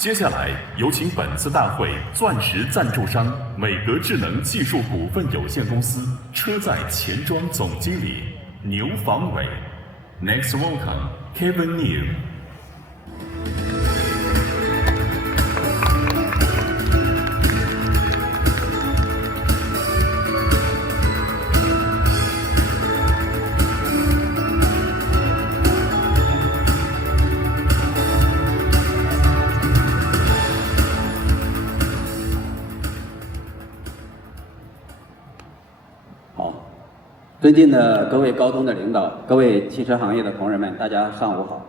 接下来有请本次大会钻石赞助商美格智能技术股份有限公司车载前装总经理牛房伟。Next welcome Kevin New。尊敬的各位高通的领导，各位汽车行业的同仁们，大家上午好。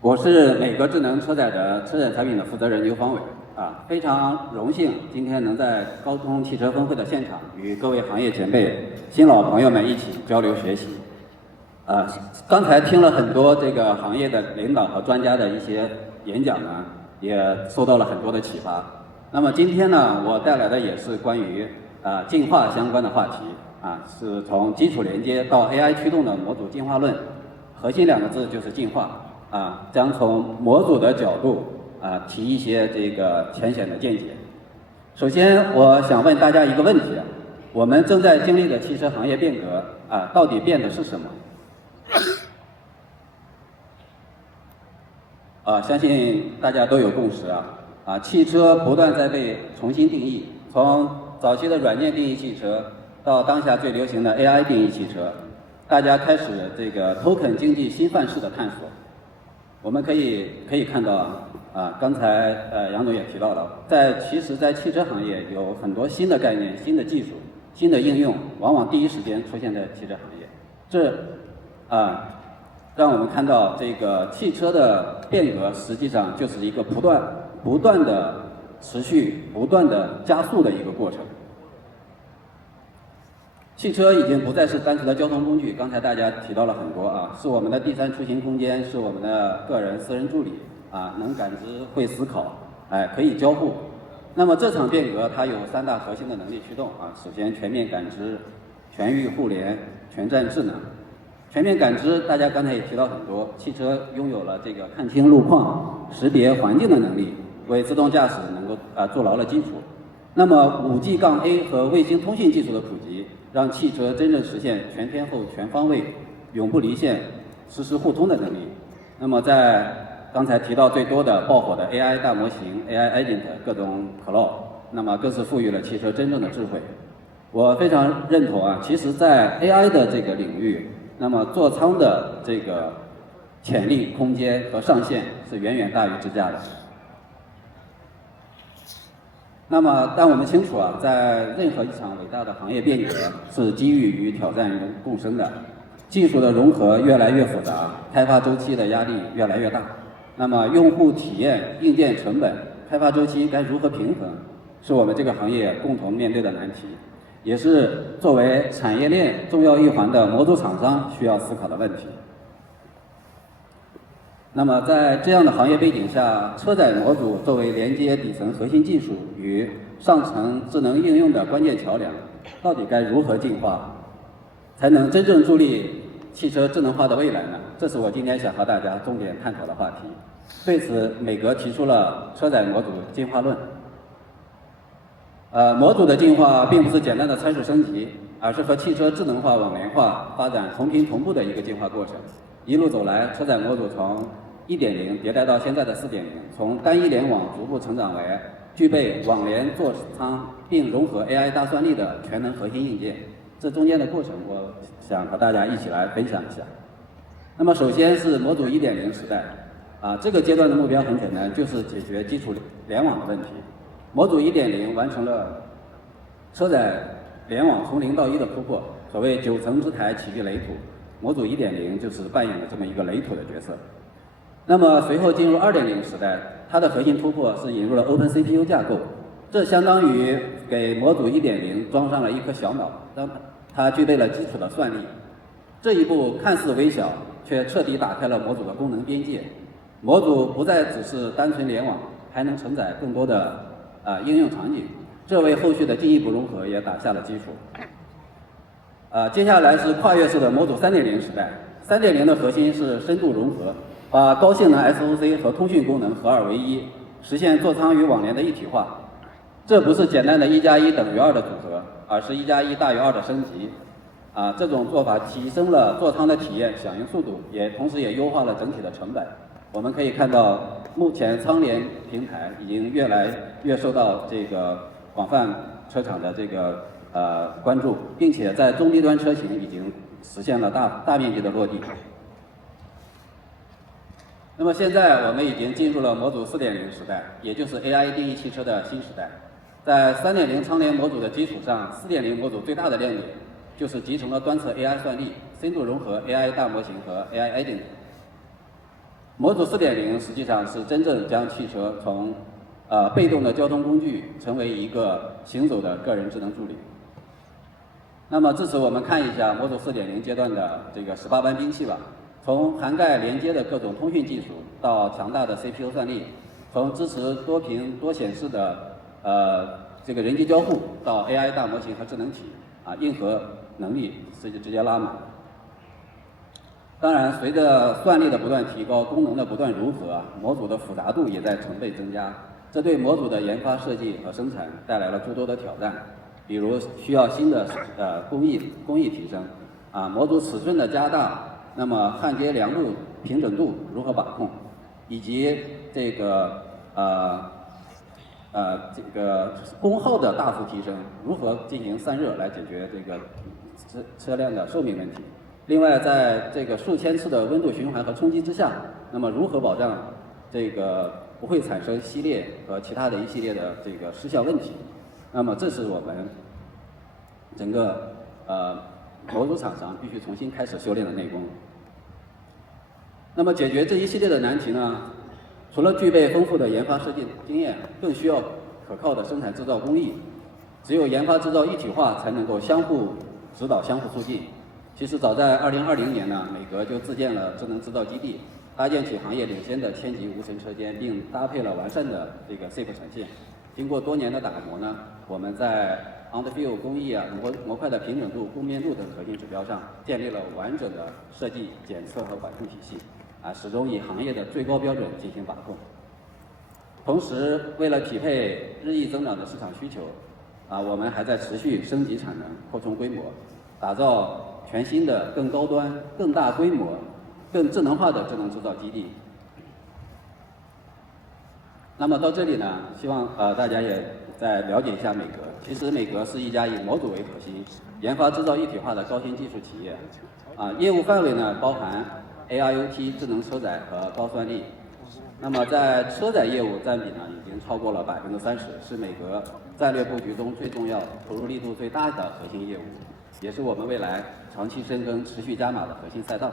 我是美格智能车载产品的负责人牛方伟非常荣幸今天能在高通汽车峰会的现场与各位行业前辈、新老朋友们一起交流学习。刚才听了很多这个行业的领导和专家的一些演讲呢，也受到了很多的启发。那么今天呢，我带来的也是关于进化相关的话题。是从基础连接到 AI 驱动的模组进化论，核心两个字就是进化将从模组的角度提一些这个浅显的见解。首先，我想问大家一个问题我们正在经历的汽车行业变革到底变的是什么？相信大家都有共识汽车不断在被重新定义，从早期的软件定义汽车。到当下最流行的 AI 定义汽车，大家开始这个 token 经济新范式的探索。我们可以看到刚才杨总也提到了，其实在汽车行业有很多新的概念、新的技术、新的应用，往往第一时间出现在汽车行业。这让我们看到这个汽车的变革实际上就是一个不断的持续、不断的加速的一个过程。汽车已经不再是单纯的交通工具，刚才大家提到了很多是我们的第三出行空间，是我们的个人私人助理能感知、会思考，可以交互。那么这场变革它有3大核心的能力驱动首先全面感知、全域互联、全站智能。全面感知大家刚才也提到很多，汽车拥有了这个看清路况、识别环境的能力，为自动驾驶能够筑牢了基础。那么5G-A 和卫星通信技术的普及，让汽车真正实现全天候、全方位、永不离线、实时互通的能力。那么在刚才提到最多的爆火的 AI 大模型、AI Agent 各种 Cloud， 那么更是赋予了汽车真正的智慧。我非常认同其实在 AI 的这个领域，那么座舱的这个潜力、空间和上限是远远大于支架的。那么，但我们清楚在任何一场伟大的行业变革是机遇与挑战共生的，技术的融合越来越复杂，开发周期的压力越来越大。那么，用户体验、硬件成本、开发周期该如何平衡，是我们这个行业共同面对的难题，也是作为产业链重要一环的模组厂商需要思考的问题。那么在这样的行业背景下，车载模组作为连接底层核心技术与上层智能应用的关键桥梁，到底该如何进化，才能真正助力汽车智能化的未来呢？这是我今天想和大家重点探讨的话题。对此，美格提出了车载模组进化论。模组的进化并不是简单的参数升级，而是和汽车智能化、网联化发展同频同步的一个进化过程。一路走来，车载模组从1.0迭代到现在的4.0，从单一联网逐步成长为具备网联座舱并融合 AI 大算力的全能核心硬件。这中间的过程，我想和大家一起来分享一下。那么首先是模组1.0时代这个阶段的目标很简单，就是解决基础联网的问题。模组1.0完成了车载联网从0到1的突破，所谓9层之台齐聚垒土，模组1.0就是扮演了这么一个垒土的角色。那么随后进入2.0时代，它的核心突破是引入了 Open CPU 架构，这相当于给模组1.0装上了一颗小脑，让它具备了基础的算力。这一步看似微小，却彻底打开了模组的功能边界。模组不再只是单纯联网，还能承载更多的应用场景，这为后续的进一步融合也打下了基础。接下来是跨越式的模组3.0时代。3.0的核心是深度融合，把高性能 SOC 和通讯功能合二为一，实现座舱与网联的一体化。这不是简单的1+1等于2的组合，而是1+1大于2的升级。这种做法提升了座舱的体验、响应速度，同时也优化了整体的成本。我们可以看到，目前舱联平台已经越来越受到这个广泛车厂的这个关注，并且在中低端车型已经实现了大面积的落地。那么现在我们已经进入了模组4.0时代，也就是 AI 定义汽车的新时代。在3.0舱联模组的基础上，4.0模组最大的亮点就是集成了端侧 AI 算力、深度融合 AI 大模型和 AI Agent。模组4.0实际上是真正将汽车从被动的交通工具成为一个行走的个人智能助理。那么至此，我们看一下模组4.0阶段的这个18般兵器吧。从涵盖连接的各种通讯技术到强大的 CPU 算力，从支持多屏多显示的这个人机交互到 AI 大模型和智能体硬核能力是直接拉满。当然，随着算力的不断提高，功能的不断融合，模组的复杂度也在成倍增加。这对模组的研发设计和生产带来了诸多的挑战，比如需要新的工艺提升，模组尺寸的加大。那么焊接梁度、平整度如何把控，以及这个功耗的大幅提升，如何进行散热来解决这个车辆的寿命问题？另外，在这个数千次的温度循环和冲击之下，那么如何保障这个不会产生熄裂和其他的一系列的这个失效问题？那么这是我们整个模组厂商必须重新开始修炼的内功。那么解决这一系列的难题呢，除了具备丰富的研发设计经验，更需要可靠的生产制造工艺。只有研发制造一体化，才能够相互指导、相互促进。其实早在2020年呢，美国就自建了智能制造基地，搭建起行业领先的千级无尘车间，并搭配了完善的这个 SIP 产线。经过多年的打磨呢，我们在 on the field 工艺模块的平整度、共变度等核心指标上，建立了完整的设计、检测和管控体系，始终以行业的最高标准进行把控。同时，为了匹配日益增长的市场需求，我们还在持续升级产能、扩充规模，打造全新的、更高端、更大规模、更智能化的智能制造基地。那么到这里呢，希望大家也再了解一下美格。其实美格是一家以模组为核心、研发制造一体化的高新技术企业。业务范围呢包含 AIoT、智能车载和高算力。那么在车载业务占比呢已经超过了30%，是美格战略布局中最重要、投入力度最大的核心业务，也是我们未来长期深耕、持续加码的核心赛道。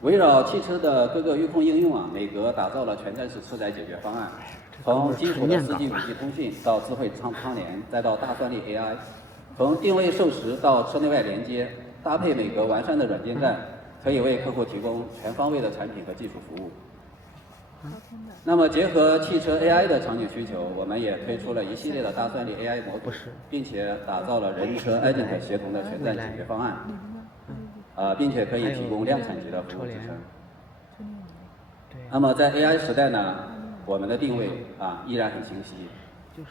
围绕汽车的各个预控应用美格打造了全站式车载解决方案，从基础的4G、5G 通讯到智慧舱联，再到大算力 AI， 从定位授时到车内外连接，搭配美格完善的软件站，可以为客户提供全方位的产品和技术服务。那么结合汽车 AI 的场景需求，我们也推出了一系列的大算力 AI 模组，并且打造了人车 Agent 协同的全站解决方案。并且可以提供量产级的服务支撑。那么在 AI 时代呢，我们的定位依然很清晰，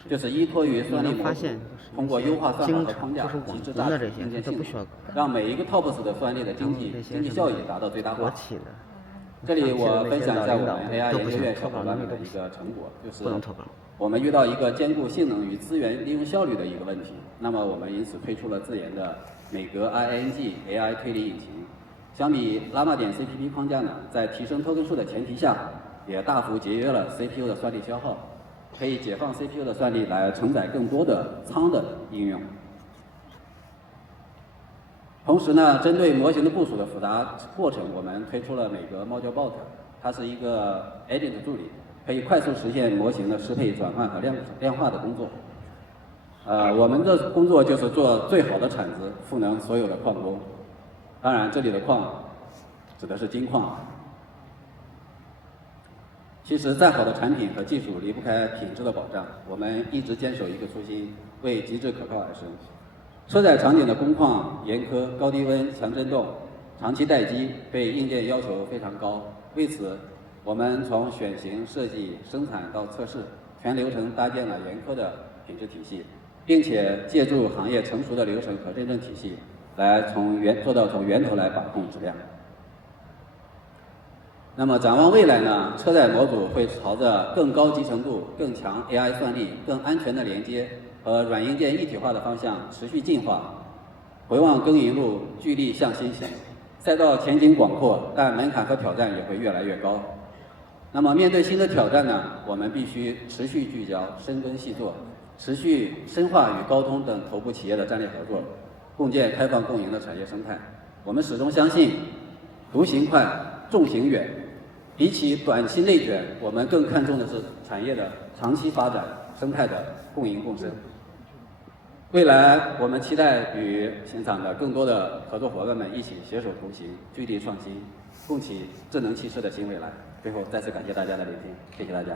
就是依托于算力模组，通过优化算法和框架，极致榨取硬件性能，让每一个 TOPS 的算力的经济效益达到最大化。这里我分享一下我们 AI 研究院小伙伴们的一个成果，就是我们遇到一个兼顾性能与资源利用效率的一个问题，那么我们因此推出了自研的美格 ING AI 推理引擎。相比拉玛点 CPP 框架呢，在提升token数的前提下，也大幅节约了 CPU 的算力消耗，可以解放 CPU 的算力来承载更多的舱的应用。同时呢，针对模型的部署的复杂过程，我们推出了美格 Module Bot， 它是一个 Agent 助理，可以快速实现模型的适配、转换和量化的工作。我们的工作就是做最好的铲子，赋能所有的矿工。当然，这里的矿指的是金矿。其实，再好的产品和技术离不开品质的保障。我们一直坚守一个初心，为极致可靠而生。车载场景的工况严苛、高低温、强震动、长期待机，对硬件要求非常高。为此，我们从选型、设计、生产到测试，全流程搭建了严苛的品质体系，并且借助行业成熟的流程和认证体系，来从源头来把控质量。那么展望未来呢？车载模组会朝着更高集成度、更强 AI 算力、更安全的连接和软硬件一体化的方向持续进化。回望耕耘路，巨力向心行。赛道前景广阔，但门槛和挑战也会越来越高。那么面对新的挑战呢？我们必须持续聚焦、深耕细作，持续深化与高通等头部企业的战略合作，共建开放共赢的产业生态。我们始终相信，独行快，重行远。比起短期内卷，我们更看重的是产业的长期发展、生态的共赢共生。未来，我们期待与现场的更多的合作伙伴们一起携手同行，聚力创新，共启智能汽车的新未来。最后，再次感谢大家的聆听，谢谢大家。